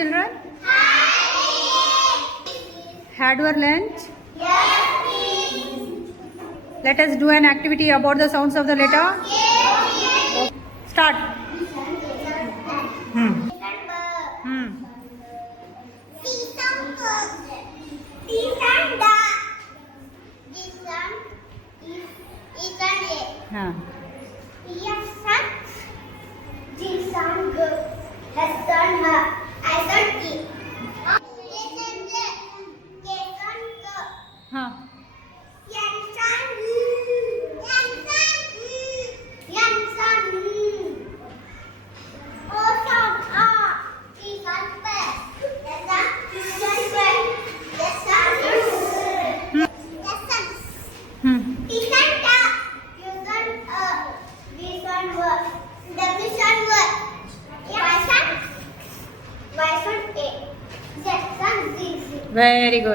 children. Had your lunch? Let us do an activity about the sounds of the letter. Start. हाँ. हाँ. Very good.